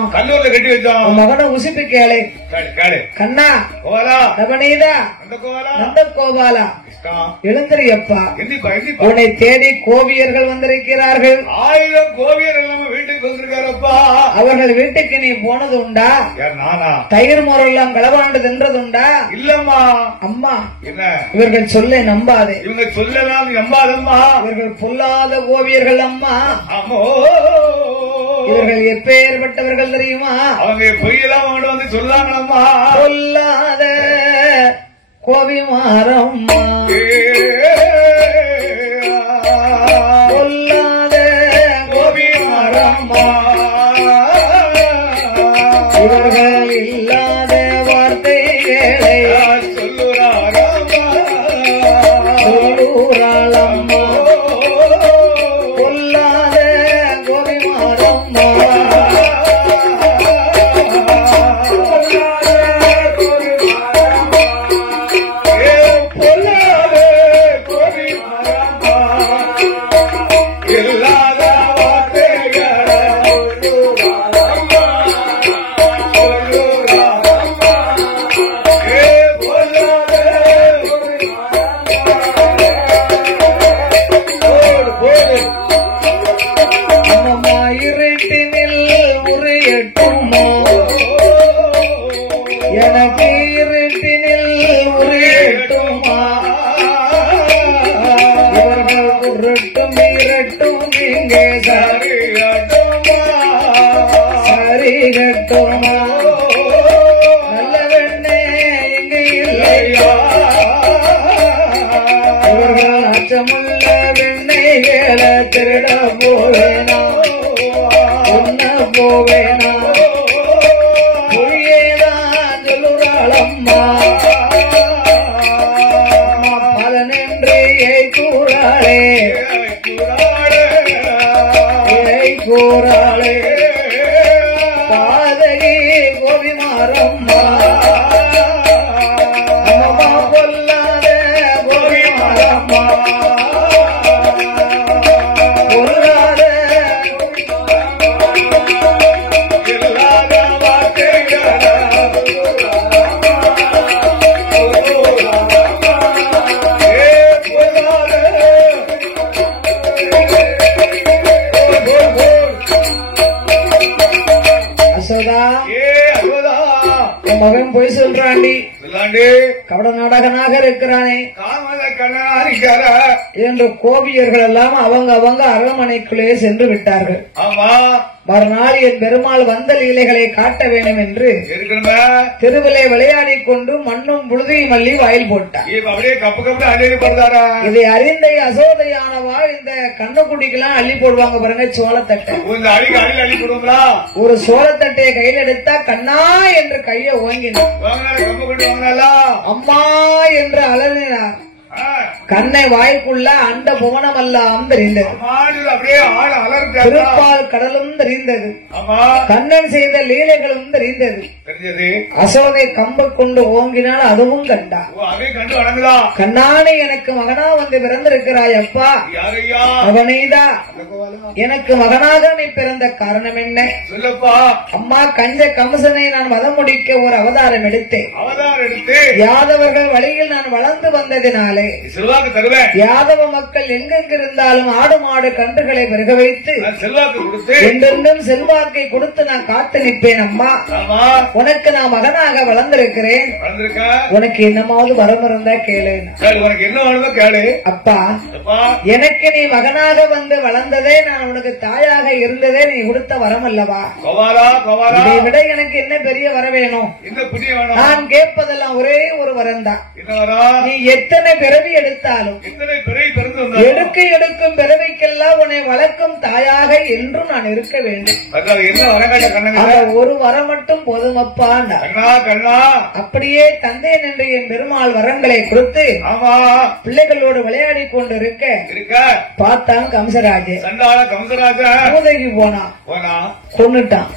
வச்சோம், கல்லூர்ல கட்டி வச்சோம். மகனை உசிப்பு கேளு. கண்ணா நவநீதா நந்த கோபாலா எழுந்திரியப்பா, உன்னை தேடி கோவியர்கள் வந்திருக்கிறார்கள். 1000 கோவியர்கள் நம்ம வீட்டுக்கு வந்திருக்காரப்பா. அவர்கள் வீட்டுக்கு நீ போனது உண்டா? நானா? தயிர் மோரெல்லாம் களவாண்டு தின்றதுண்டா? இல்லம்மா. அம்மா என்ன இவர்கள் சொல்ல நம்பாதே. இவங்க சொல்லலாம் நம்பாதம்மா. இவர்கள் பொல்லாத கோவியர்கள் அம்மா. அம்மோ, இவர்கள் எப்பேற்பட்டவர்கள் தெரியுமா? அவங்க பொய்யெல்லாம் அவங்கள்ட்ட வந்து சொல்லாங்களம்மா. பொல்லாத கோவிமாரம்மா, பொல்லாத கோவிமாரம்மா. இவர்கள் இல்லாத வார்த்தைகளை சொல்லுறாரம்மா. சொல்லுறாளம்மா. பொல்லாத கோவிமாரம்மா, எனக்கு இருட்டினில் உரியட்டுமா? இவர்கள் உருட்டும் இரட்டும் இங்கே சரிகட்டுமா? நல்ல வெண்ணே இங்கு இல்லையா? இவர்கள் அச்சமுள்ள வெண்ணைகளை திருட போவேனா, உண்ண போவேனா? கூறாளே பாதகி கோவிமாரம்மா, அம்மா பொல்லாத கோவிமாரம்மா, பொல்லாத மகன் போய் சொல்றாண்டி, கபட நாடகனாக இருக்கிறானே என்று கோபியர்கள் எல்லாம் அவங்க அரண்மனைக்குள்ளே சென்று விட்டார்கள். மறுநாள் என் பெருமாள் வந்த லீலைகளை காட்ட வேண்டும் என்று தெருவிலே விளையாடி கொண்டு மண்ணும் புழுதியும் மல்லி வாயில் போட்டார். இதை அறிந்த அசோதையானவா இந்த கண்ணக்குடிக்கெல்லாம் அள்ளி போடுவாங்க பாருங்க, சோளத்தட்டை. ஒரு சோளத்தட்டையை கையில் எடுத்தா கண்ணா என்று கையை ஓங்கினார். அம்மா என்று அலறினார். கண்ணை வாய்க்குள்ள அண்ட புவனமெல்லாம் தெரிந்தது, திருப்பால் கடலும் தெரிந்தது, கண்ணன் செய்த லீலைகளும் தெரிந்தது. அசோதை கம்பை கொண்டு ஓங்கினால் அதுவும் கண்டா. கண்ணானே எனக்கு மகனா வந்து பிறந்திருக்கிறாய் அப்பா, அவனேதா எனக்கு மகனாக நீ பிறந்த காரணம் என்ன? அம்மா, கஞ்ச கம்சனை நான் வதம் முடிக்க ஒரு அவதாரம் எடுத்தேன். யாதவர்கள் வழியில் நான் வளர்ந்து வந்ததினாலே யாதவ மக்கள் எங்கெங்கு இருந்தாலும் ஆடு மாடு கன்றுகளை பெருக வைத்து என்றென்றும் செல்வாக்கை கொடுத்து நான் காத்து நிற்பேன். அம்மா, உனக்கு நான் மகனாக வளர்ந்திருக்கிறேன், உனக்கு என்னமாவது வரம் இருந்தா கேளு. அப்பா, எனக்கு நீ மகனாக வந்து வளர்ந்ததே, நான் உனக்கு தாயாக இருந்ததே நீ கொடுத்த வரம் அல்லவா? இதை விட எனக்கு என்ன பெரிய வர வேணும்? நான் கேட்பதெல்லாம் ஒரே ஒரு வரம் தான். நீ எத்தனை பிறவி எடுத்தாலும் எடுக்கும் பிறவிக்கெல்லாம் உன்னை வளர்க்கும் தாயாக என்றும் நான் இருக்க வேண்டும். ஒரு வரம் மட்டும் போதுமப்பா. அப்படியே தந்தை நின்று என் பெருமாள் வரங்களை கொடுத்து பிள்ளைகளோடு விளையாடி கொண்டு இருக்க பார்த்தான் கம்சராஜே. பூதகி போனா கொன்னுட்டான்.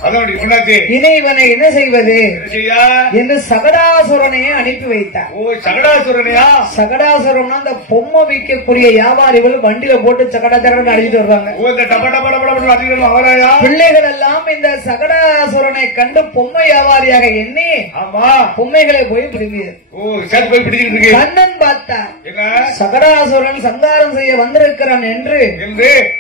இனி இவனை என்ன செய்வது என்று சகடாசுரனையே அனுப்பி வைத்தார். சகடாசுரம்னா அந்த பொம்மை விற்கக்கூடிய வியாபாரிகள் வண்டியில போட்டு சகடா சகடா அடிச்சுட்டு வருவாங்க. பிள்ளைகள் எல்லாம் இந்த சகடாசுரனை கண்டு பொம்மை வியாபாரியாக எண்ணி ஆமா பொம்மைகளை போய் பிடிப்பியது. போய் பிடிச்சிட்டு இருக்கு. கண்ணன் பார்த்தார் சகடாசுரன் சங்காரம் செய்ய வந்திருக்கிறான் என்று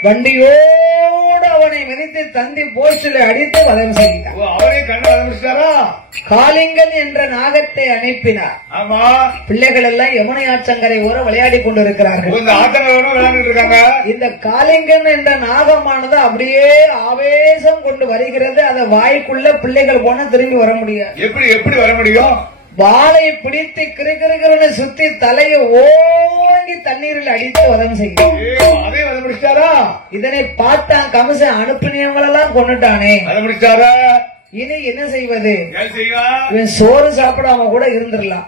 வண்டியோடு அவனை மிதித்து தந்தி போஸ்டில் அடித்து வதம் செய்தார். அவரே கண்ணு ஆரம்பிச்சிட்டாரா? காளிங்கன் என்ற நாகத்தை அனுப்பினார். ஆமா பிள்ளைகள் எல்லாம் யமுனை ஆற்றங்கரை ஓர விளையாடி கொண்டிருக்கிறார்கள். இந்த ஆற்றங்கரை விளையாடிட்டு இருக்காங்க. இந்த காளிங்கன் என்ற நாகமானது அப்படியே ஆவேசம் கொண்டு வருகிறது. அதை வாய்க்குள்ள பிள்ளைகள் போன திரும்பி வர முடியாது. எப்படி வர முடியும்? வாளை பிடித்து கிருகிருகிற சுத்தி தலையை ஓங்கி தண்ணீரில் அடித்து வதம் செய்யும். அதே வதம் முடிச்சாரா? இதனை பார்த்தான் கம்சன். அனுப்பினவங்களெல்லாம் கொண்டுட்டானே, வதம் முடிச்சாரா? இனி என்ன செய்வது? இவன் சோறு சாப்பிடாம கூட இருந்துடலாம்.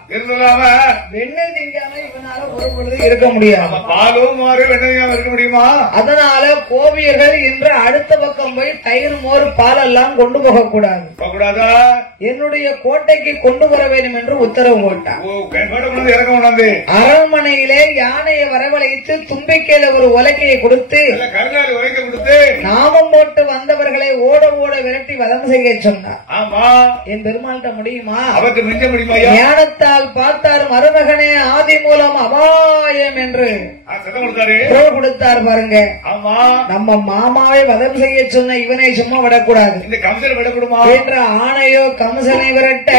வெண்ணெய் திங்காம இவனால ஒரு பொழுது இருக்க முடியாது. பாலும் மோரு வெண்ணெய் இருக்க முடியுமா? அதனால கோபியர்கள் இன்று அடுத்த பக்கம் போய் தயிர் மோர் பால் எல்லாம் கொண்டு போக கூடாது. என்னுடைய கோட்டைக்கு கொண்டு வர வேண்டும் என்று உத்தரவு போட்டார். அரண்மனையிலே யானையை வரவழைத்து தும்பிக்கையில ஒரு உலக்கையை கொடுத்து நாமம் போட்டு வந்தவர்களை ஓட ஓட விரட்டி வதம் செய்ய சொன்னார். என் பெருமாள்கிட்ட முடியுமா? அவருக்கு மிஞ்ச முடியுமா? ஞானத்தால் பார்த்தார் மருமகனே ஆதி மூலம் அபாயம் என்று கொடுத்தார் பாருங்க. நம்ம மாமாவை வதம் செய்ய சொன்ன இவனை சும்மா விடக்கூடாது. இந்த கம்சனை விடக்கூடுமா என்ற ஆணையோ கம்சனை விரட்ட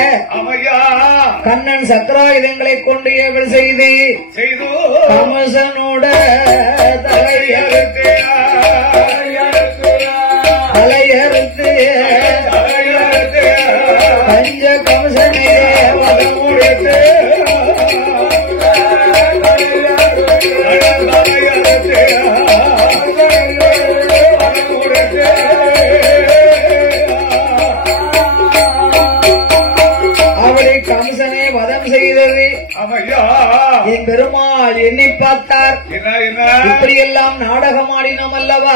கண்ணன் சக்கராயுதங்களை கொண்டு ஏவல் செய்து கம்சனோட தலையறுத்து பஞ்ச கம்சனே வதம் முடித்து அவளை கம்சனை வதம் செய்தது. என் பெருமாள் எண்ணி பார்த்தார். இப்படியெல்லாம் நாடகம் ஆடினோம் அல்லவா?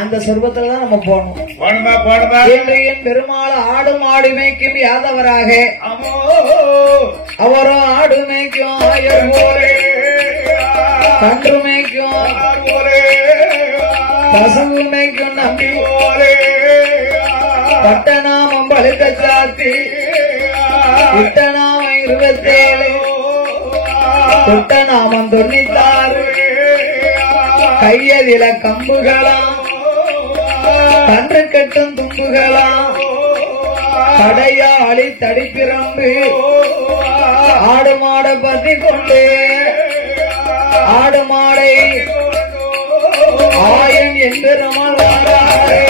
அந்த சொர்க்கத்துல தான் நம்ம போனோம். என் பெருமாள் ஆடும் ஆடு மேய்க்கும் யாதவராக அவரும் ஆடு மேய்க்கும் ஆயர் போரே கன்று மேய்க்கும் பசங்கு மேய்க்கும் நம்பி போரே பட்டநாமம் பழுக்க சாத்தி இட்டநாமம் 27 தொட்டநாமம் 96 கையதில கம்புகளாம் கன்று கட்டும் தும்புகளாம் கடையாளி தடிப்பிரம்பு ஆடு மாட பத்தி கொண்டு ஆடு மாடை ஆயம் என்று ரமலாரே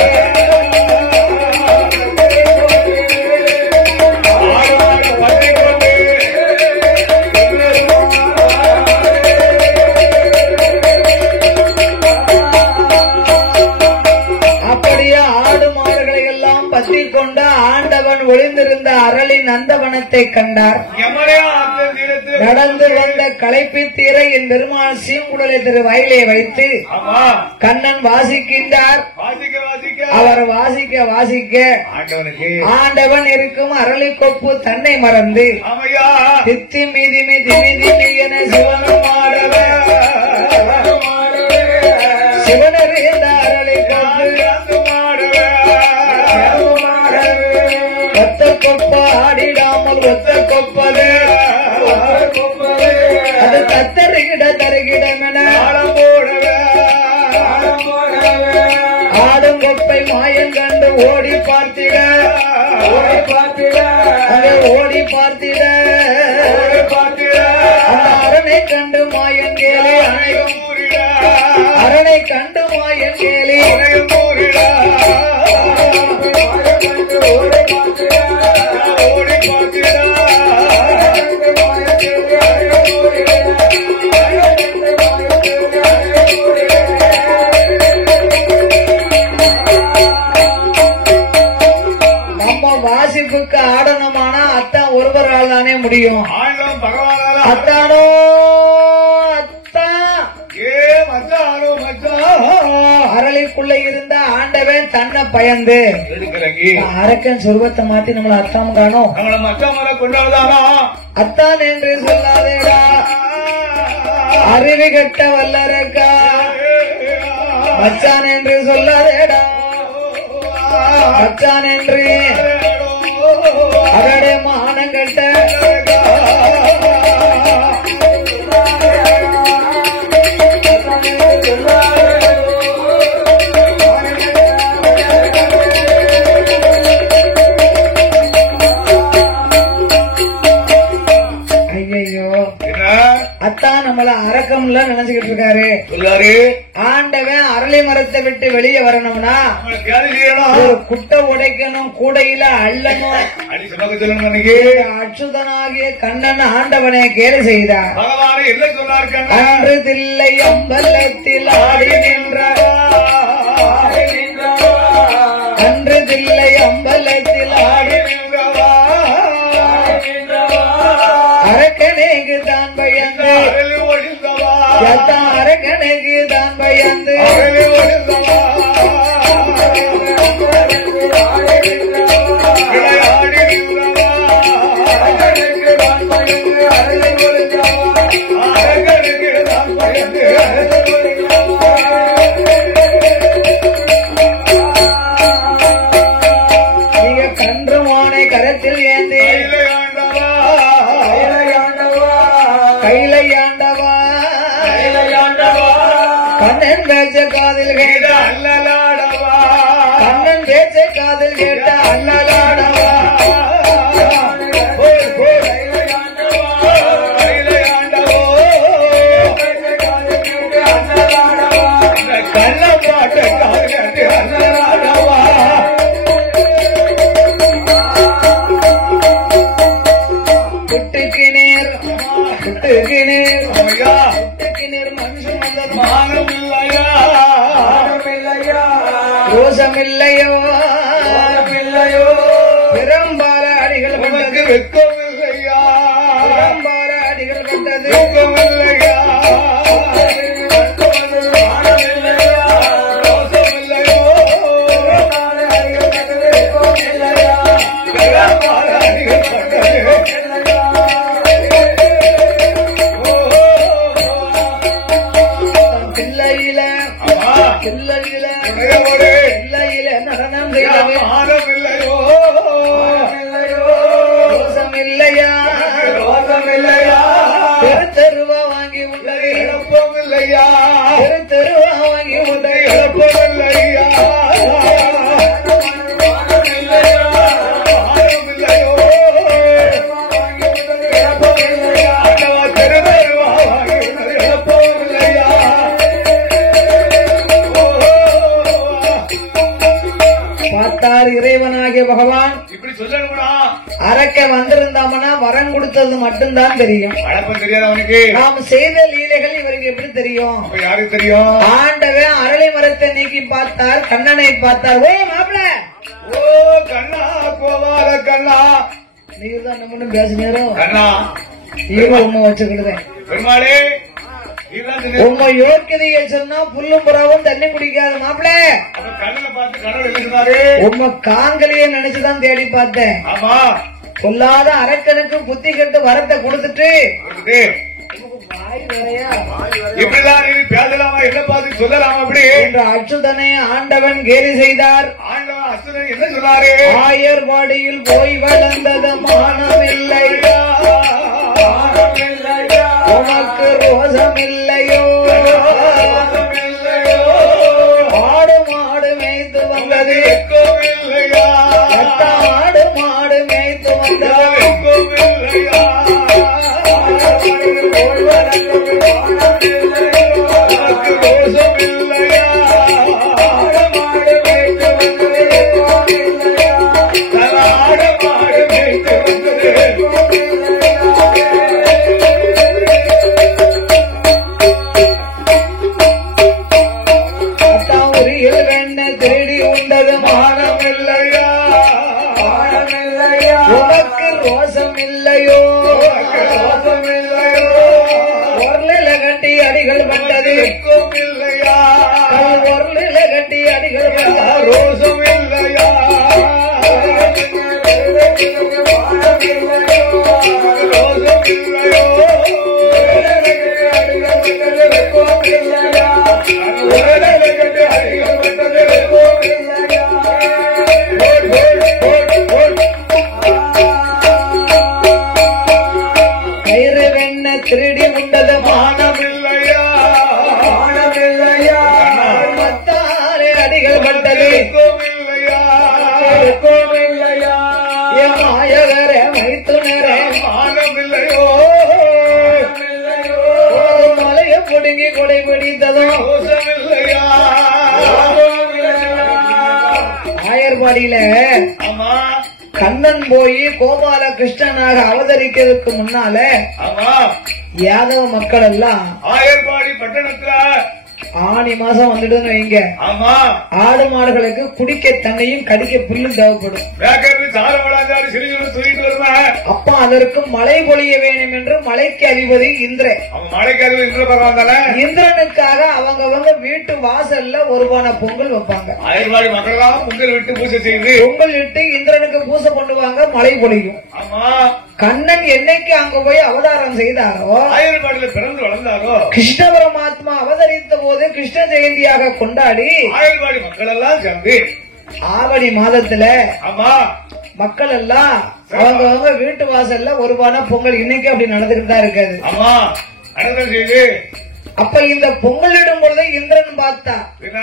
கொண்ட ஆண்டவன் ஒளிந்திருந்த அரளி நந்தவனத்தை கண்டார். நடந்து வந்த களைப்பி தீர என் பெருமாள் சீங்குடலை திரு வயலை வைத்து கண்ணன் வாசிக்கின்றார். அவர் வாசிக்க வாசிக்க ஆண்டவன் இருக்கும் அரளி கொப்பு தன்னை மறந்து தித்தி மீதி மீதி என சிவனும் ஆடவ சிவனறிந்த அரளி கொப்பு ஒத்த கொப்ப ஆடிடாமல் ஒத்த கொப்பது அது தத்தருகிட தருகிடமென ஆடும் கொப்பை மாயம் கண்டு ஓடி பார்த்திட ஓடி பார்த்திட அந்த அரணை கண்டு மாயம் கேளி அரணை கண்டு மாயம் கேளி நம்ம வாசிப்புக்கு ஆடணுமானா அத்தான் ஒருவரால் தானே முடியும். அத்தானோ அரளிக்குள்ள இருந்த ஆண்டவன் தன்னை பயந்து அரக்கன் சொர்வத்தை மாத்தி நம்மள அத்தாம் காணும். அத்தான் என்று சொல்லாதேடா அறிவு கட்ட வல்லரக்கா மச்சான் என்று சொல்லாதேடா மச்சான் என்று அதோட மானங்கட்ட அத்தான் நம்மள அரக்கம்ல நினைச்சுக்கிட்டு இருக்காரு. ஆண்டவன் அரளி மரத்தை விட்டு வெளியே வரணும்னா ஒரு குட்டை உடைக்கணும், கூடையில அள்ளணும். அச்சுதனாகிய கண்ணன் ஆண்டவனை கேலி செய்தார். அன்று தில்லை அம்பலத்தில் ஆடி நின்றார், அன்று தில்லை அம்பலத்தில் ஆடி அரக்கனைக்கு தான் பயந்து, அரக்கனைக்கு தான் பயந்து நீங்க கன்றுமானை கரத்தில் ஏந்தி கண்ணன் பேச்ச காதில் கேட்ட அல்லலாடவா, கண்ணன் பேச்ச காதில் கேட்ட அல்லலாடவா, கள்ள பாட்டு அல்லலாடவா. குட்டுக்கு நேர் குட்டுக்கு நேர் குட்டுக்கு நேர் மனுஷன் வந்தது மானம் இல்லையா, ரோசமில்லையோ பெரும்பால அடிகள் கொண்டது வெக்கம் இல்லையா, பெரும்பால அடிகள் கொண்டது வெக்கம் இல்லையா, ரோசமில்லையோ பெரும்பால அடிகள் கொண்டது பிள்ளையில நடனம் செய்யலையோ, ரோசமில்லையா, தெரு தெருவா வாங்கி உண்டது இழப்பம் இல்லையா, தெரு தெருவா வாங்கி உண்டது இழப்பம் இல்லையா, பார்த்தார் இறைவனாகிய பகவான். இப்படி சொல்லணும்னா அரக்க வந்திருந்தாமனா வரம் கொடுத்தது மட்டும்தான் தெரியும், தெரியாது. நாம் செய்த லீலைகள் இவருக்கு எப்படி தெரியும்? யாருக்கு தெரியும்? ஆண்டவன் அரளி மரத்தை நீக்கி பார்த்தார், கண்ணனை பார்த்தார். ஓ மாப்பிள, ஓ கண்ணா, கோவால கண்ணா, நீங்க தான் நம்ம பேசுனீரோ கண்ணா, நீங்க உண்மை வச்சுக்கிடுதேன் பெருமாளே. உங்க யோக்கியதையை சொன்னா புல்லும் புறாவும் தண்ணி குடிக்காத மாப்பிள. கண்ணனை பார்த்து கடவுள் என்ன சொன்னாரு? உங்க காங்கலிய நினைச்சுதான் தேடி பார்த்தேன். ஆமா, சொல்லாத அரக்கனுக்கு புத்தி கட்டு வரத்தை கொடுத்துட்டு இப்படிதான் நீ பேசலாமா, என்ன பார்த்து சொல்லலாமா? அப்படி என்ற அச்சுதனை ஆண்டவன் கேலி செய்தார். ஆண்டவன் அச்சுதன் என்ன சொன்னாரு? ஆயர்வாடியில் போய் வளர்ந்தது மானம் இல்லையா, உனக்கு ரோசம் இல்லையோ, ஆடு மாடு மேய்த்து வந்தது இல்லையா, ஆடு மாடு மேய்த்து வந்தது இல்லையா, உனக்கு ரோசம் இல்லையா, ஆடு மாடு மேய்த்து வந்தது இல்லையா, ஆடு மாடு மேய்த்து வந்தது தேடி உண்டது மானம் இல்லையா, உனக்கு ரோசம் இல்லையோ, ரோசம் இல்லையோ, ஒருநில கட்டி அடிகள் பட்டது இல்லையா, ஒருநில கட்டி அடிகள் பட்ட ரோசம் இல்லையா, ரோசம் இல்லையோ, அடிகள் துக்கம் இல்லையா மாயவரே மைத்துனரே மானம் இல்லையோ மலையை பிடுங்கி கொடை பிடித்ததும் தோஷம் இல்லையா ஆயர்பாடியில ஆமா கண்ணன் போய் கோபால கிருஷ்ணனாக அவதரிக்கிறதுக்கு முன்னால ஆமா யாதவ மக்கள் எல்லாம் ஆயர்பாடி பட்டணத்துல ஆனி மாசம் வந்துடுன்னு வைங்க ஆமா ஆடு மாடுகளுக்கு குடிக்க தண்ணியும் கடிக்க புல்லு தேவைப்படும் வேக்கருக்கு சார வளாஞ்சாரு சிறுஜனம் தூக்கிட்டு வருமா அப்ப அதற்கு மழை பொழிய வேண்டும் என்று மலைக்கு அதிபதி இந்திரன் அவன் மழைக்கு அறிவு இந்திர பகவான் தானே இந்திரனுக்காக அவங்கவங்க வீட்டு வாசல்ல ஒரு பானை பொங்கல் வைப்பாங்க ஆயர்வாடி மக்கள் எல்லாம் பொங்கல் விட்டு பூஜை செய்து பொங்கல் விட்டு இந்திரனுக்கு பூசை பண்ணுவாங்க மழை பொழியும் ஆமா கண்ணன் என்னைக்கு அங்க போய் அவதாரம் செய்தாரோ ஆயர்வாடியில பிறந்து வளர்ந்தாரோ கிருஷ்ண பரமாத்மா அவதரித்த போது கிருஷ்ண ஜெயந்தியாக கொண்டாடி ஆயர்வாடி மக்கள் எல்லாம் சேர்ந்து ஆவணி மாதத்துல ஆமா மக்கள் எல்லாம் அவங்கவங்க வீட்டு வாசல்ல ஒரு பானை பொங்கல் இன்னைக்கு அப்படி நடந்துகிட்டு தான் இருக்காது ஆமா அனந்தம் செய்து அப்ப இந்த பொங்கலிடும் பொழுது இந்திரன் பார்த்தா என்ன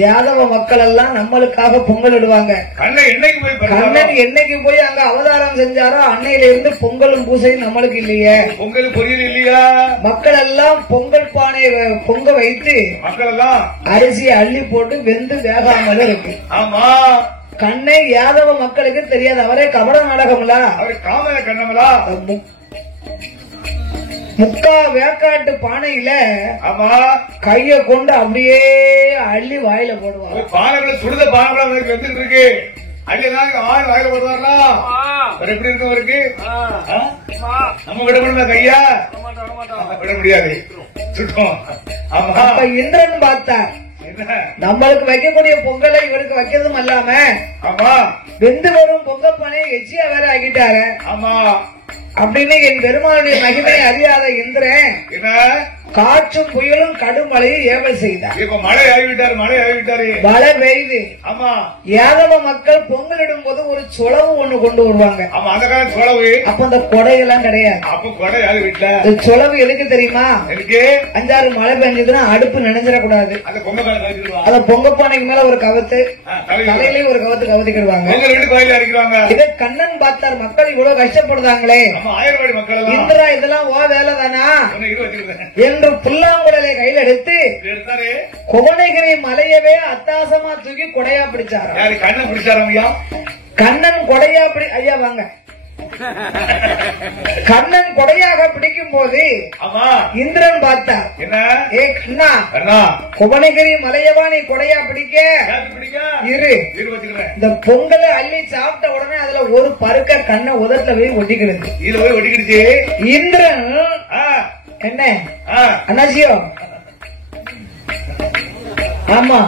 யாதவ மக்கள் எல்லாம் நம்மளுக்காக பொங்கல் இடுவாங்க. கண்ணன் என்னைக்கு போய் கண்ணன் என்னைக்கு போய் அங்க அவதாரம் செஞ்சாரோ அன்னையில இருந்து பொங்கலும் பூசையும் நம்மளுக்கு இல்லையே. பொங்கல் பொரியல் இல்லையா? மக்கள் எல்லாம் பொங்கல் பானை பொங்க வைத்து மக்கள் எல்லாம் அரிசியை அள்ளி போட்டு வெந்து வேகாமல் இருக்கு. ஆமா கண்ணை யாதவ மக்களுக்கு தெரியாது. அவரே கபட நாடகம்ல, அவரு காமல கண்ணமலா முக்கா வேக்காட்டு பானையில ஆமா கைய கொண்டு அப்படியே அள்ளி வாயில போடுவாங்க. பானைகளை சுடுத பானைகளை அவருக்கு வந்துட்டு இருக்கு. அள்ளிதான் ஆள் வாயில போடுவாரா? அவர் எப்படி இருக்கும் அவருக்கு? நம்ம விட முடியுமா கையா? விட முடியாது. சுட்டோம். ஆமா இந்திரன் பார்த்தா நம்மளுக்கு வைக்கக்கூடிய பொங்கலை இவருக்கு வைக்கிறதும் அல்லாம ஆமா வெந்து வரும் பொங்க பானையை எச்சியா வேற ஆகிட்டாங்க. ஆமா அப்படின்னு என் பெருமாளுடைய மகிமை அறியாத இந்திரன் என்ன காற்றும் புயலும் கடும் மழையை ஏவல் செய்தார். இப்ப மழை ஆகிவிட்டாரு, மழை ஆகிவிட்டாரு. மழை பெய்து. ஆமா யாதவ மக்கள் பொங்கலிடும் போது ஒரு சுளவு ஒண்ணு கொண்டு வருவாங்க. ஆமா அந்த காலம் சுளவு. அப்ப அந்த கொடையெல்லாம் கிடையாது. அப்ப கொடை யாரு வீட்டுல? சுளவு எதுக்கு தெரியுமா? எனக்கு 5-6 மழை பெஞ்சதுன்னா அடுப்பு நினைஞ்சிடக்கூடாது. அந்த பொங்க காலம் அத பொங்க பானைக்கு மேல ஒரு கவத்து, தலையிலேயே ஒரு கவத்து கவத்திக்கிடுவாங்க. உங்க வீட்டு கோயில அடிக்கிறாங்க. இதை கண்ணன் பார்த்தார். மக்கள் இவ்வளவு கஷ்டப்படுறாங்களே, ஆயிரவாடி மக்கள் எல்லாம் இந்திரா இதெல்லாம் ஓ வேலை தானா என்று புல்லாங்குழலை கையில் எடுத்து குவனைகிரி மலையவே அத்தாசமா தூக்கி கொடையா பிடிச்சாரு. கண்ணன் பிடிச்சாரு. கண்ணன் கொடையா ஐயா வாங்க. கண்ணன் கொடையாக பிடிக்கும் போது இந்திரன் பார்த்தார். என்ன ஏ கண்ணா, குவனைகிரி மலையவா நீ கொடையா பிடிக்க இரு. இந்த பொங்கலை அள்ளி சாப்பிட்ட உடனே அதுல ஒரு பருக்க கண்ணை உதட்டுல போய் ஒட்டிக்கிடுது. இதுல போய் ஒட்டிக்கிடுச்சு. இந்திரன் என்ன அண்ணாச்சியோ? ஆமா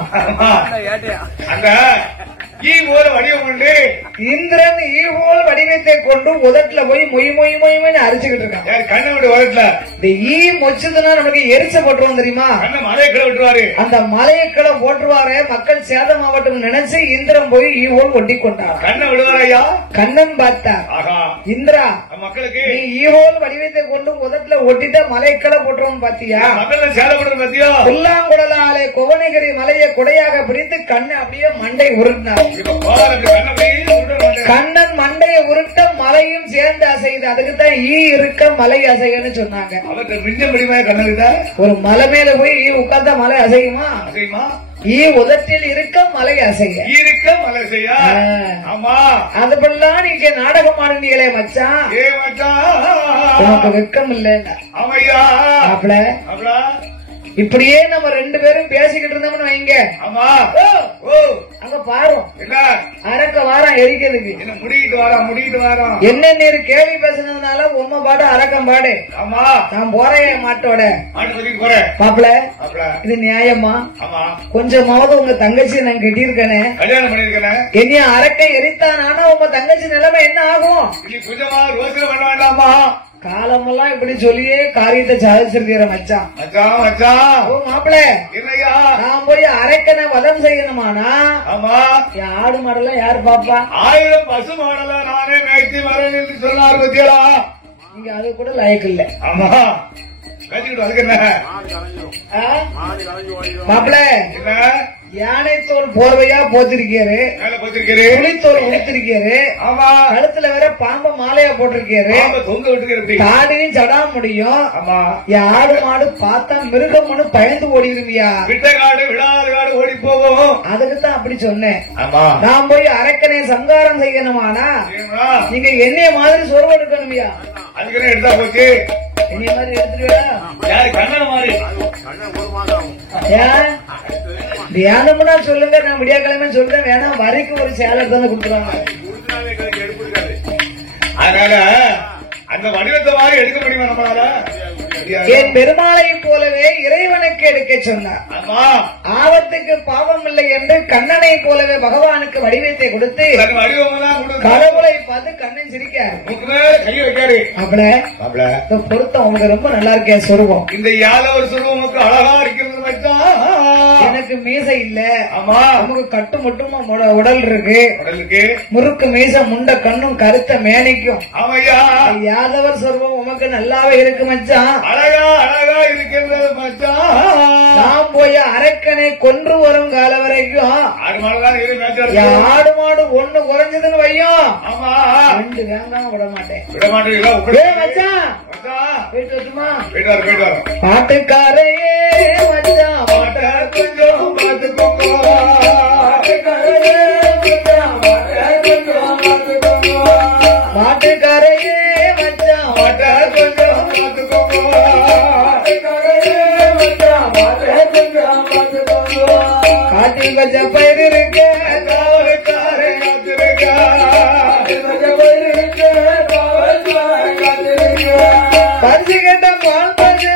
அங்க ஈவோல் வடிவம் கொண்டு இந்திரன் ஈவோல் வடிவத்தை கொண்டு உதட்டுல போய் மொய் மொய் மொய்னு அரிச்சுக்கிட்டு இருக்கான். கண்ணோட உதட்டுல இந்த ஈ மொச்சதுன்னா நமக்கு எரிச்ச போட்டுருவோம் தெரியுமா? மலையை கிளை விட்டுருவாரு. அந்த மலையை கிளை போட்டுருவாரு. மக்கள் சேதம் ஆகட்டும் நினைச்சு இந்திரன் போய் ஈவோல் ஒட்டி கொண்டார். கண்ணை விடுவாரையா? கண்ணன் பார்த்தார். இந்திரா மக்களுக்கு நீ ஈவோல் வடிவத்தை கொண்டு உதட்டுல ஒட்டிட்ட மலைக்கிளை போட்டுருவோம் பாத்தியா? மக்கள் சேதப்படுறது பாத்தியா? புல்லாங்குழலாலே குவனைகிரி மலையை கொடையாக பிடித்து கண்ணை அப்படியே மண்டை உருட்டினார். கண்ணன் மண்டையை உருட்ட மலையும் சேர்ந்து அசைது. அதுக்குதான் ஈ இருக்க மலை அசையன்னு சொன்னாங்க. ஒரு மலை மேல போய் ஈ உட்கார்ந்தா மலை அசையுமா? ஈ உதட்டில் இருக்க மலை அசைய இருக்க மலை செய்ய. ஆமா அதுபடிலாம் நீங்க நாடகம் ஆடுனீங்களே மச்சான், உனக்கு வெக்கம் இல்ல? ஆமையா அப்பல இப்படியே நம்ம 2 பேரும் பேசிக்கிட்டு இருந்தோம்னு வைங்க. ஆமா அங்க பாரு அரக்க வாரம் எரிக்கிறதுக்கு முடிக்கிட்டு வாரம் என்ன நீர் கேள்வி பேசுனதுனால உண்மை பாடு அரக்கம் பாடு. ஆமா நான் போறேன் மாட்டோட போறேன் மாப்பிள. இது நியாயமா? கொஞ்சமாவது உங்க தங்கச்சி நான் கட்டியிருக்கேனே, கல்யாணம் பண்ணிருக்கேன். என்னைய அரக்கை எரித்தானா உங்க தங்கச்சி நிலைமை என்ன ஆகும்? கொஞ்சமா ரோசனை பண்ண வேண்டாமா? காலமெல்லாம் இப்படி சொல்லியே காரியத்தை சாதிச்சிருக்கிற மச்சான். ஓ மாப்பிள, நான் போய் அரக்கனை வதம் செய்யணுமானா ஆடு மாடெல்லாம் யாரு பாப்பா? 1000 பசு மாடெல்லாம் நானே மேய்ச்சி வரேன் என்று சொன்னார் பத்தியலா. நீங்க அது கூட லாயக்கு இல்ல. ஆமா கட்டிக்கிட்டு அதுக்கு என்ன மாப்பிள, யானை தோல் போர்வையா போத்திருக்காரு, புலித்தோல் உடுத்திருக்காரு, ஆமா கழுத்துல வேற பாம்பு மாலையா போட்டிருக்காரு, தொங்க விட்டு தாடியும் சடா முடியும். ஆமா ஆடு மாடு பார்த்தா மிருகம்னு பயந்து ஓடிடுவியா, விட்ட காடு விடாத காடு ஓடி போகும். அதுக்குதான் அப்படி சொன்னேன். நான் போய் அரக்கனை சங்காரம் செய்யணுமானா நீங்க என்னைய மாதிரி சொருவ எடுக்கணுமியா. அதுக்கு எடுத்தா போச்சு, என்னைய மாதிரி எடுத்துருவா கண்ணா மாதிரி தியானம்னா சொல்லுங்க, நான் விடியாக்கிழமை சொல்றேன். வேணா வரைக்கு ஒரு சேலர் தானே கொடுக்குறாங்க. அதனால அந்த வடிவத்தை மாதிரி எடுக்க முடியுமா நம்மளால? என் பெருமாளை போலவே இறைவனுக்கு எடுக்க சொன்னார். ஆபத்துக்கு பாவம் இல்லை என்று கண்ணனை போலவே பகவானுக்கு வடிவத்தை கொடுத்து கடவுளை பார்த்து கண்ணன் சிரிக்காரு. பொருத்தம் உங்களுக்கு ரொம்ப நல்லா இருக்கேன் சொருவம். இந்த யாதவ சொருவமுக்கு அழகா இருக்கிறது. எனக்கு மீசை இல்ல, ஆமா நமக்கு கட்டு மட்டுமா உடல் இருக்கு, உடலுக்கு முறுக்கு மீசை முண்ட கண்ணும் கருத்த மேனிக்கும். யாதவர் சொருவம் உமக்கு நல்லாவே இருக்கு மச்சான், அழகா அழகா இருக்கிறது மச்சான். நான் போய் அரக்கனை கொன்று வரும் கால வரைக்கும் ஆடு மாடு ஒண்ணு குறைஞ்சதுன்னு வையும், ஆமா 2 வேண்டாம் விட மாட்டேன், விட மாட்டேன் மச்சான். போயிட்டு வரட்டுமா? போயிட்டு வர போயிட்டு வர. பாட்டுக்காரையே மச்சான் பாட்ட கொஞ்சம் பார்த்துக்கோங்க, பாட்டுக்காரையே மச்சான் பாட்ட கொஞ்சம் காட்டில் வச்ச பயிர் இருக்க காவலுக்காரே பறிச்சு கேட்ட பால் பறிச்சு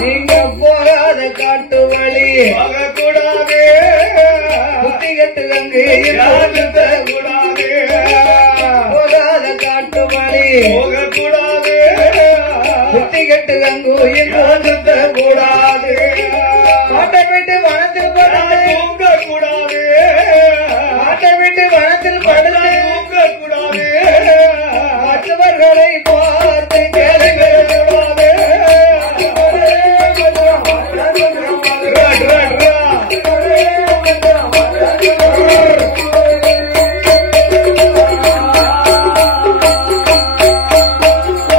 நீங்க போகாத காட்டு வழி கூடாது, புத்தி கட்டு அங்கு கூடாது, போகாத காட்டு வழி கூடாது, புத்தி கட்டு அங்கு கூடாது, மாட்டை விட்டு வனத்தில் தூங்க கூடாது, மாட்டை விட்டு வனத்தில் படுத்து தூங்க கூடாது, மற்றவர்களை பார்த்து கேளுங்க கூடாது.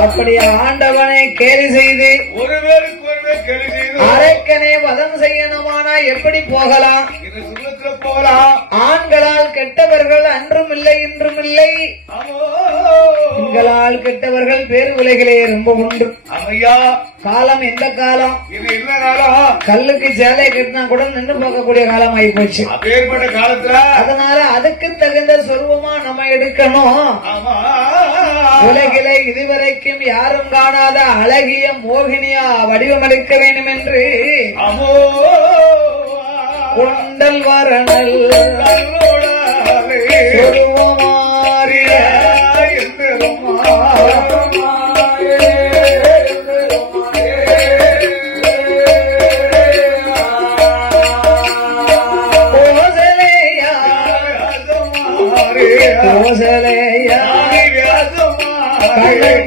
அப்படி ஆண்டவனை கேலி செய்து ஒருவருக்கு ஒருவர் கேலி செய்து அரக்கனை வதம் செய்யணுமானா எப்படி போகலாம்? போகலாம். ஆண்களால் கெட்டவர்கள் அன்றும் இல்லை இன்றும் இல்லை, பெண்களால் கெட்டவர்கள் பேரு உலகிலே ரொம்ப உண்டு. ஐயா காலம் எந்த காலம்? இது என்ன காலம்? கல்லுக்கு சேலை கட்டினா கூட நின்று போகக்கூடிய காலம் ஆகி போச்சு. அப்பேற்பட்ட காலத்துல அதனால அதுக்கு தகுந்த சொருவமா நம்ம எடுக்கணும். உலகிலே இதுவரைக்கும் யாரும் காணாத அழகிய மோகினியா வடிவமெடுக்க வேண்டும் என்று கொண்டல் வரணல் சொருவமாறிய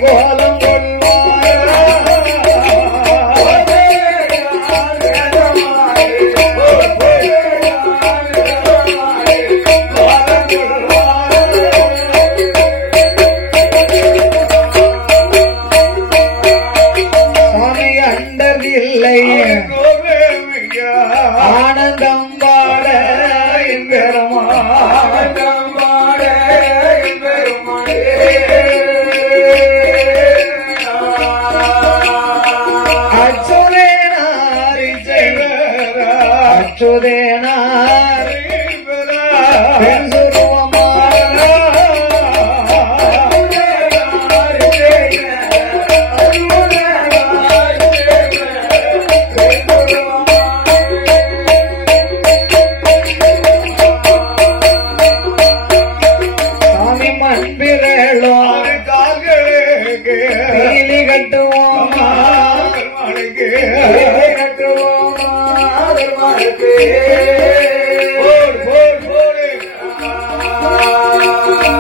கோலம் சுவாமி அண்டதில்லை ஆனந்தம் பாட அச்சுதேனார் சாமி மண்பிரளோ பீலி கட்டுவோம் கட்டுவோம்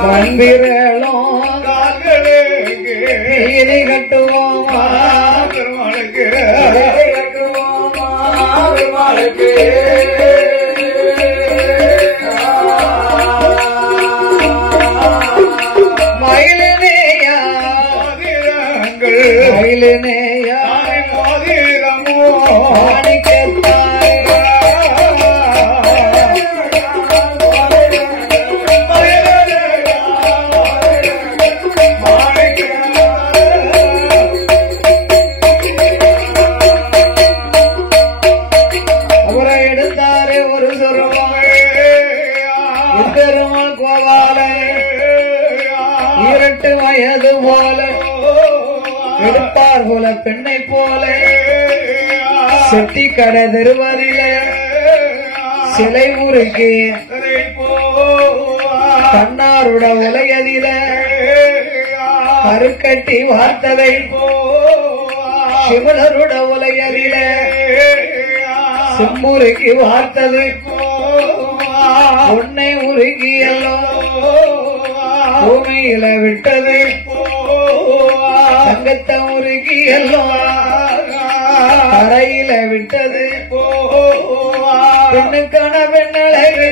வன்பிரலும் நீதி கட்டுவோமா பெருமாளுக்கு மயிலினேயா மயிலினேயா அவரை எடுத்தாரே ஒரு பெருமாள் கோவாலை 2 வயது போல எடுப்பார் போல பெண்ணை போல செட்டி கடை திருவதில சிலை முறுக்கி கண்ணாருட உலையதில கருக்கட்டி வார்த்ததை சிவனருட உலையதில செம்புருக்கி வார்த்தது உன்னை உருகியல்லோ பூமியில விட்டது தங்கத்தை உருகியல்லோ கரையில விட்டது பெண்ணுக்கான பெண்ணழகு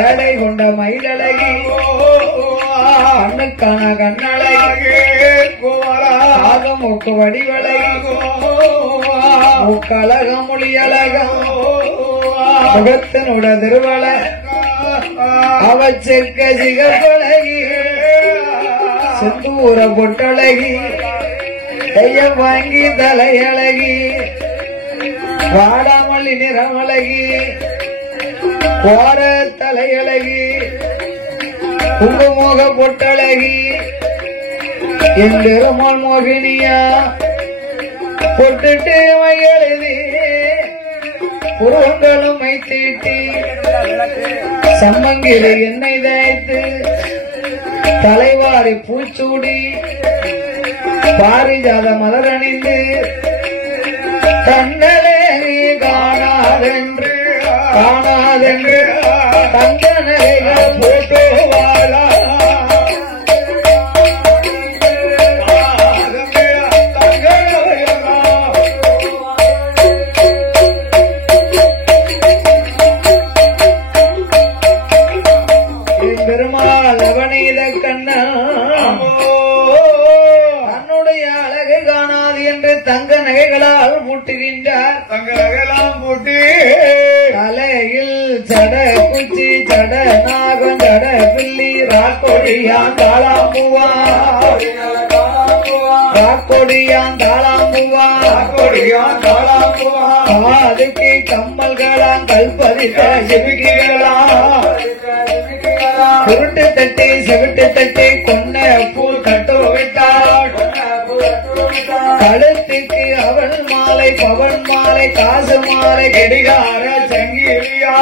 ஏழை கொண்ட மயிலழகி கண்ணுக்கான கண்ணழகு ஆகமுக்கு வடிவழகி முக்கழக மொழியழகம் முகத்தினுட திருவள அவச்செக்க சிகப்பழகி செந்தூர பொட்டழகி கையம் வாங்கி தலையழகி வாடாமல்லி நிறமழகி கோர தலையழகி குங்குமோக பொட்டழகி என் பெருமாள் மோகினியா பொட்டுட்டு மகளி புருவங்களும் மைத்தீட்டி சம்மங்கிலே எண்ணெய் தேய்த்து தலைவாரி பூச்சூடி பாரிஜாத மலரணிந்து கண்ணலே காணாதென்று தங்கனைகள் போட்டு வாழா பெருமாள் அவனீத கண்ணா தன்னுடைய அழகை காணாது என்று தங்க நகைகளால் பூட்டுகின்றார். தங்க நகையெல்லாம் பூட்டி தலையில் ஜட குச்சி ஜட நாகம் ஜட பில்லி ராக்கொடியான் தாளாம்புவா ராக்கொடியான் தாளாம்புவா காதுக்கு கம்மல்களாம் கல்பதித்த செவிக்கிகளாம் சுருட்டு தட்டி செவிட்டு தட்டி கொண்ட பூ தட்டு விட்டாள். கழுத்துக்கு அவள் மாலை பவன் மாலை காசு மாலை கெடிகார சங்கிலியா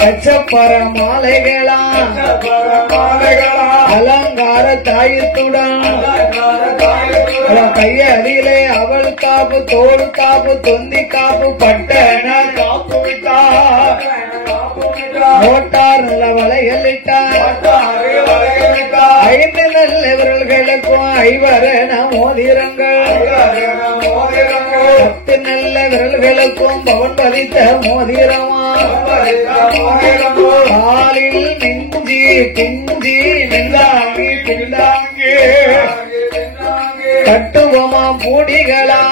கச்சப்பர மாலைகளாம் அலங்கார தாயத்துடன் கையடியிலே அவள் காப்பு தோல் காப்பு தொந்தி காப்பு பட்டன காப்பு விட்டார். மோட்டார் நல்ல வளையலிட்டார். 5 நல்ல விரல்களுக்கும் 5 மோதிரங்கள் 10 நல்ல விரல்களுக்கும் பவன் பதித்த மோதிரமா காலில் மிஞ்சி பிஞ்சி நின்றாங்கி பின்னாங்கி கட்டுவமா பூடிகளா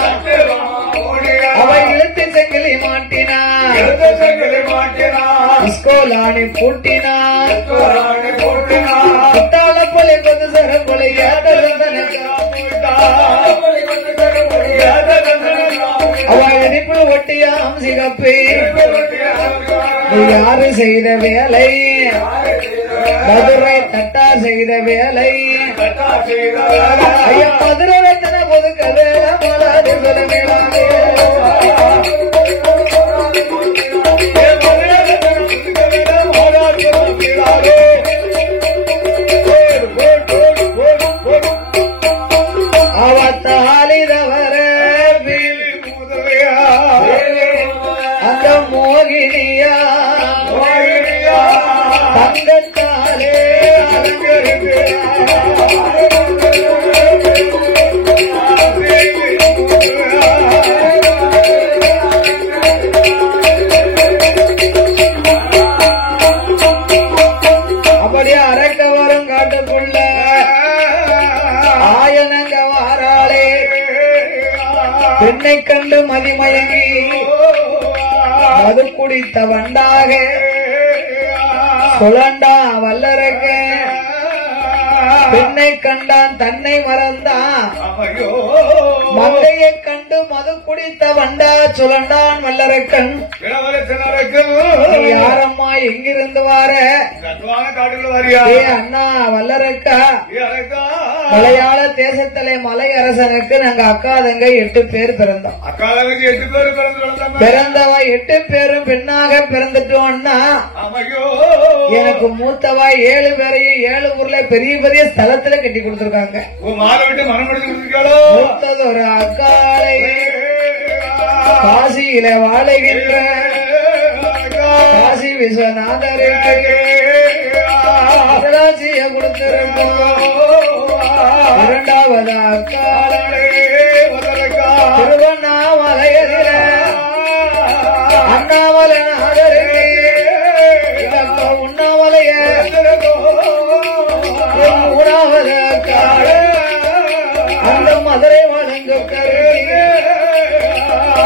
அவை இழுத்து செங்கிலி மாட்டினார். இஸ்கோலானி பூட்டினார். குட்டாள பொலை கொண்டு சர பொலை அவள் இனிப்பு ஒட்டியாம் சிகப்பே யாரு செய்த வேலை மதுரை தட்டா செய்த வேலை ஐயா மதுரை ரத்தன பொதுக்கதை மலாது விலங்கிடாதே அவத்தாலிதவர தங்கத்தாலே அப்படியே அரைக்க வரும் காட்டுக்குள்ள ஆயனங்க வாராளே பெண்ணை கண்டு மதிமயங்கி மது குடித்த வண்டாக சுழண்டா வல்லரங்க பெண்ணை கண்டான் தன்னை மறந்தான் மங்கையை கண்டு மது குடித்த வண்டா சுழண்டான் வல்லரக்கன் யாரம்மா எங்கிருந்து வார அண்ணா வல்லரக்கா மலையாள தேசத்திலே மலை அரசனுக்கு நாங்க அக்கா தங்கை 8 பேர் பிறந்தோம். பிறந்தவா 8 பேரும் பெண்ணாக பிறந்துட்டோம்னா எனக்கு மூத்தவா 7 பேரையும் 7 ஊர்ல பெரிய பெரிய ஸ்தலத்துல கட்டி கொடுத்திருக்காங்க. மூத்தது ஒரு அக்காளை காசியில வாழுகின்ற காசி விஸ்வநாதருக்கு அவராட்சிய கொடுத்திருக்கோம். இரண்டாவது அக்காளை திருவண்ணாமலையில அண்ணாமலை நாதருக்கு உண்ணாமலைய மூணாவது அக்காளை அந்த மதுரை வழங்கு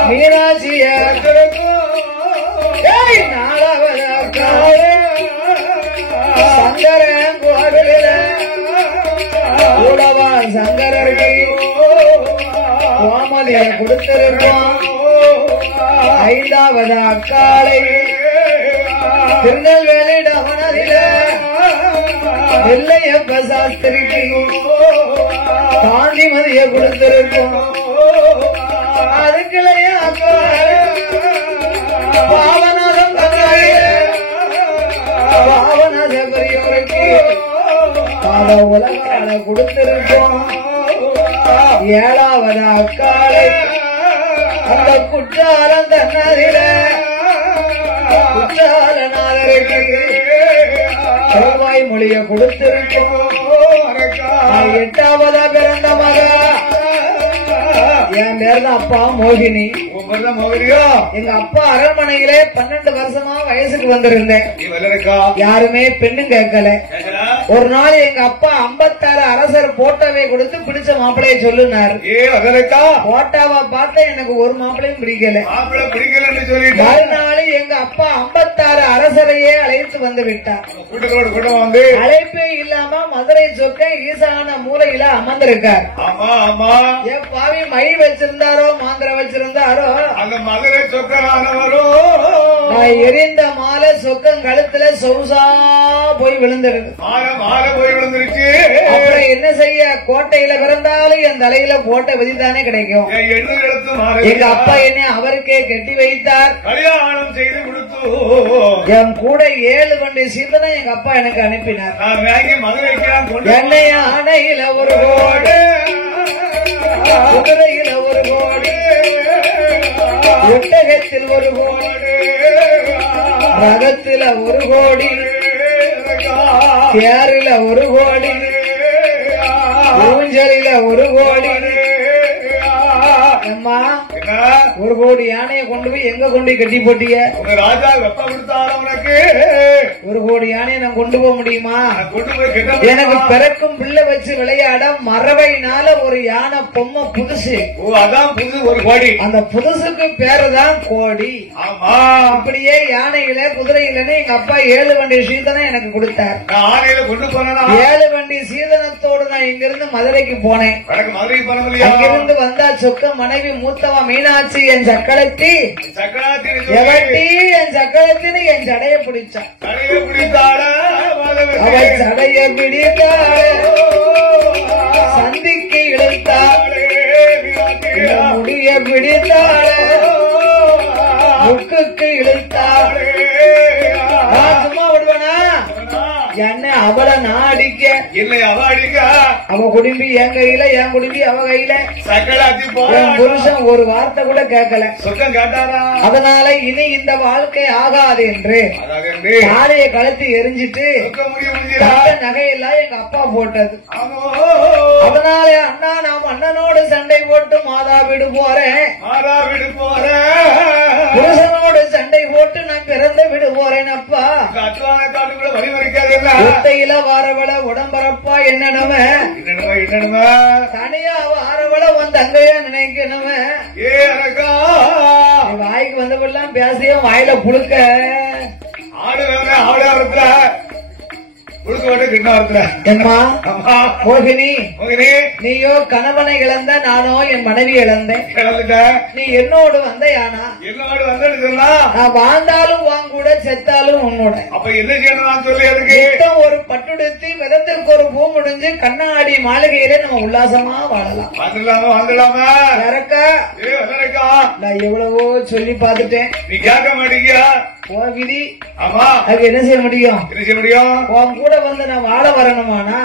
மீனாட்சிய நாலாவது அக்காளை சங்கரன் கோவில கூடவா சங்கரருக்கு கோமதியை கொடுத்திருக்கோம். 5வது அக்காளை திருநெல்வேலி டமனதில வெள்ளையப்ப சாஸ்திரிக்கு காந்திமதியை கொடுத்திருக்கோம். அதுக்குள்ளேயே அக்காளை பாவநாதம் பாவநாத பெரியவருக்கு பல உலகால கொடுத்திருக்கோம். 7வது அக்காளை அந்த குற்றாலம் தன்னதில குற்றாலநாதருக்கு செவ்வாய் மொழிய கொடுத்திருக்கோம். 8வதா பிறந்த மகா என் பேர் தான் அப்பா மோகினி. எங்க அப்பா அரண்மனையிலே 12 வருஷமா வயசுக்கு வந்திருந்தேன். யாருமே பெண்ணும் கேட்கல. ஒரு நாள் எங்க அப்பா 56 அரசர் போட்டோவை கொடுத்து பிடிச்ச மாப்பிளைய சொல்லுனார். போட்டாவை பார்த்தா எனக்கு ஒரு மாப்பிளையும் பிடிக்கல. மறுநாள் எங்க அப்பா 56 அரசரையே அழைத்து வந்து விட்டார். அழைப்பே இல்லாம மதுரை சொக்க ஈசான மூலையில அமர்ந்திருக்கார். என் பாவி மை வச்சிருந்தாரோ மாந்திரம் வச்சிருந்தாரோ அந்த மதுரை சொக்கரானவரோ நான் எரிந்த மாலை சொக்கம் கழுத்துல சொகுசா போய் விழுந்துருது. அப்புறம் என்ன செய்ய, கோட்டையில பிறந்தாலும் என் தலையில போட்ட விதிதானே கிடைக்கும். எங்க அப்பா என்ன அவருக்கே கட்டி வைத்தார். கல்யாணம் செய்து கொடுத்து என் கூட 7 வண்டி சீதனை எங்க அப்பா எனக்கு அனுப்பினார். என்னைய அணையில ஒரு கோடு, குதிரையில ஒரு கோடி, ஒட்டகத்தில் ஒரு கோடி, ரகத்துல ஒரு கோடி, தேரில ஒரு கோடி, ஊஞ்சலில ஒரு கோடி. அம்மா ஒரு கோடி யானையை கொண்டு போய் எங்க கொண்டு போய் கட்டி போட்டிய? ராஜா வெப்ப கொடுத்தாரு உனக்கு. ஒரு கோடி யானையை நான் கொண்டு போக முடியுமா? எனக்கு பிறக்கும் பிள்ளை வச்சு விளையாட மரபையினால ஒரு யானை பொம்மை புதுசு. அதான் புதுசு ஒரு கோடி. அந்த புதுசுக்கு பேருதான் கோடி. அப்படியே யானையில குதிரையிலன்னு எங்க அப்பா 7 வண்டி சீதனை எனக்கு கொடுத்தார். ஆனையில கொண்டு போன 7 வண்டி சீதனத்தோடு நான் இங்கிருந்து மதுரைக்கு போனேன். அங்கிருந்து வந்தா சொக்க மனைவி மூத்தவா மீனாட்சி என் சக்களத்தி என் சக்களத்தின்னு என் சடைய பிடிச்சான். அவள் சடைய பிடித்தாள், சந்திக்கு இழுத்தாள், முடிய பிடித்தாள், முக்குக்கு இழுத்தாள். சும்மா விடுவேனா? என்ன அவளை நான் அடிக்க இல்லை அவ அடிக்க அவ குடும்பி என் கையில என் குடும்பி அவ கையில சக்கலாத்தி புருஷன் ஒரு வார்த்தை கூட கேட்கல சொத்தம் கேட்டாரா அதனால இனி இந்த வாழ்க்கை ஆகாது என்று காலையை கழுத்து எரிஞ்சிட்டு நகையெல்லாம் எங்க அப்பா போட்டது. அதனால அண்ணா நாம் அண்ணனோடு சண்டை போட்டு மாதா வீடு போறேன் புருஷனோடு சண்டை போட்டு நான் பிறந்த வீடு போறேன் அப்பா ஒத்தையில வாரவள உடம்பரப்பா என்னனவ தனியா வாரவள உன் தங்கையா நினைக்கணும வாய்க்கு வந்தவெல்லாம் பேசிய வாயில புழுக்க மோகினி நீயோ கணவனை இழந்த நானோ என் மனைவி இழந்தேன். நீ என்னோடு வந்தையானா நான் வாழ்ந்தாலும் வாங்க கூட செத்தாலும் உன்னோட. அப்ப என்ன செய்யணும் சொல்லி ஒரு பட்டுடுத்தி விதத்திற்கு ஒரு பூ முடிஞ்சு கண்ணாடி மாளிகையில நம்ம உல்லாசமா வாழலாம். வந்துடலாமா நான் எவ்வளவோ சொல்லி பாத்துட்டேன். நீ கேட்க மாட்டீங்க விதி. ஆமா அது என்ன செய்ய முடியும்? உன் கூட வந்து நான் வாழ வரணுமானா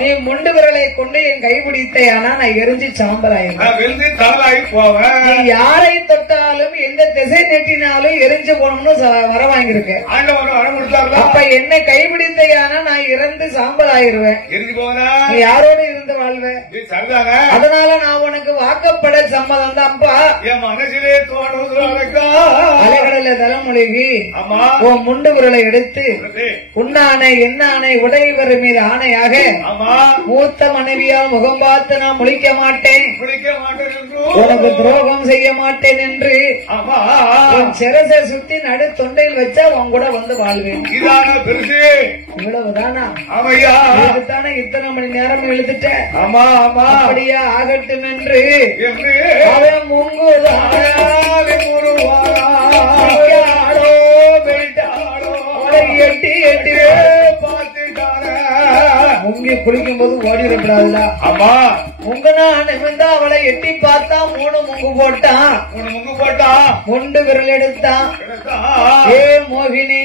நீ முண்டு விரலை கொண்டு என் கைபிடித்தையானா நான் எரிஞ்சு சாம்பலாயிருவேன். நீ யாரை தொட்டாலும் எந்த திசை நெட்டினாலும் எரிஞ்சு போகணும்னு வர வாங்கியிருக்கேன். அப்ப என்னை கைபிடித்தையானா நான் இறந்து சாம்பலாயிருவேன். நீ யாரோடு இருந்து வாழ்வேன். அதனால நான் உனக்கு வாக்கப்பட சம்மதம் தான்ப்பா. அலைகடல தலம் உன் முண்டு விரலை எடுத்து உன்னானை என்னானை உடையவர் மீது ஆணையாக மூத்த மனைவியால் முகம் பார்த்து நான் முழிக்க மாட்டேன் உனக்கு துரோகம் செய்ய மாட்டேன் என்று உன் சிரசை சுத்தி நடு தொண்டையில் வச்சா உன் கூட வந்து வாழ்வேன். இவ்வளவுதானா? இதுதானே இத்தனை மணி நேரம் எழுதிட்டேன். அப்படியா ஆகட்டும் என்று அவன் முங்குதான் எட்டி எட்டி முங்கி குளிக்கும் போது ஓடிடக்கூடாதுல்ல. ஆமா முங்க நிமிர்ந்தா அவளை எட்டி பார்த்தா 3 முங்கு போட்டான். முண்டு விரல் எடுத்தான். ஏ மோகினி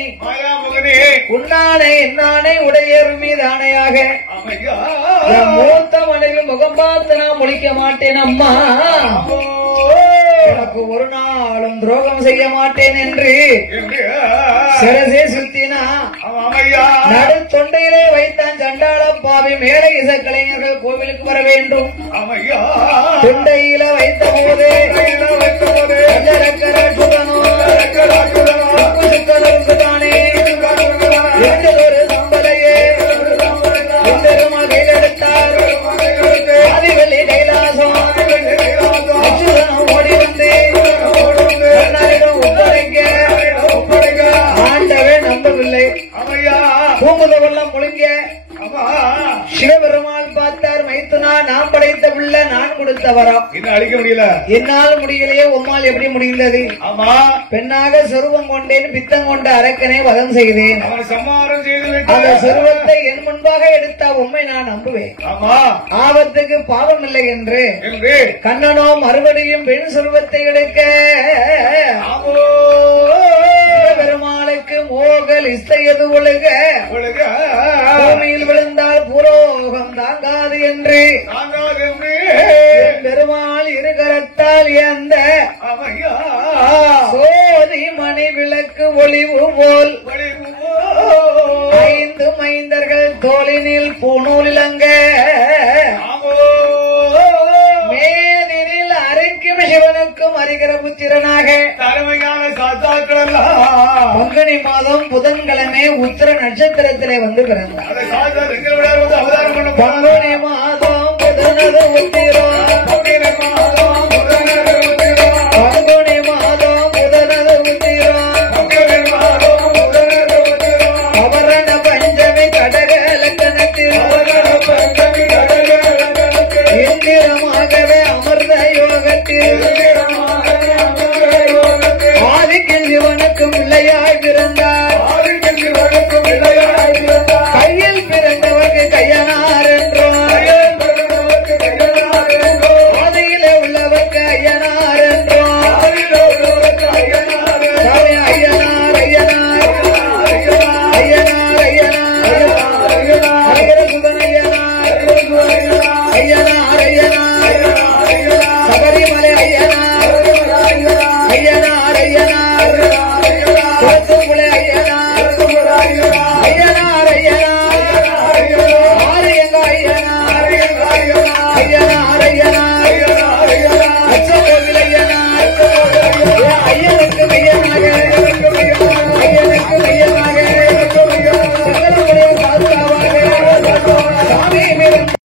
உன்னானை என்னானை உடையேறு மீது ஆணையாக மூத்த மனைவி முகம் பார்த்து நான் முழிக்க மாட்டேன் அம்மா. எனக்கு ஒரு நாளும் துரோகம் செய்ய மாட்டேன் என்று சிரசே சுத்தினா நடு தொண்டையிலே வைத்தான். சண்டாள பாவி மேலை இசைக்கலைஞர்கள் கோவிலுக்கு வர வேண்டும். தொண்டையில வைத்த போது ஒரு சம்பலையே கையில் எடுத்தார். ஆதிவெளி கைலாசம் ஓடி வந்து ஆண்டவே நம்பவில்லை. பூமுதவெல்லாம் முழுங்க சிவபெருமான் பார்த்தார். மைத்துனா நான் படைத்த பிள்ளை நான் கொடுத்த வரம் அழிக்க முடியல. என்னால் முடியலையே உம்மால் எப்படி முடிந்தது? பெண்ணாக சொருவம் கொண்டேன் பித்தம் கொண்ட அரக்கனை வதம் செய்தேன். அந்த சொருவத்தை என் முன்பாக எடுத்த உண்மை நான் நம்புவேன். ஆபத்துக்கு பாவம் இல்லை என்று கண்ணனோ மறுபடியும் பெண் சொருவத்தை எடுக்க பெருமாளுக்கு மோகல் இசையது ஒழுக பூமியில் விழுந்தால் புரோகம் தாங்காது என்று பெருமாள் இருகரத்தால் எந்த சோதி மணி விளக்கு ஒளிவு போல் 5 மைந்தர்கள் தோளினில் பூநூலிலங்க மேதினில் அரைக்கும் சிவனுக்கும் அறிகிற புத்திரனாக பங்குனி மாதம் புதன்கிழமை உத்திர நட்சத்திரத்திலே வந்து பிறந்தார். பங்குனி மாதம் புதனது உத்திரம் பங்குனி மாதம் புதனது உத்திரம் அவரண பஞ்சமி கடக லக்கணத்தில் இந்திரமாகவே அமர்ந்த யோகத்தில் ஆதிக்கில் சிவனுக்கு பிள்ளையாய் பிறந்தார். கையில் பிறந்தவருக்கு கையனார் என்றோம். ஆதியிலே உள்ளவருக்கு ஐயனார் என்றோம். ஐயனார் ஐயனார் ஐயனார் ஐயனார் ஐயனார் அரையர சுதன் ஐயனார் சபரிமலை ஐயனார் குளத்தூர்மலை ஐயனார் ஆரியங்க ஐயனார்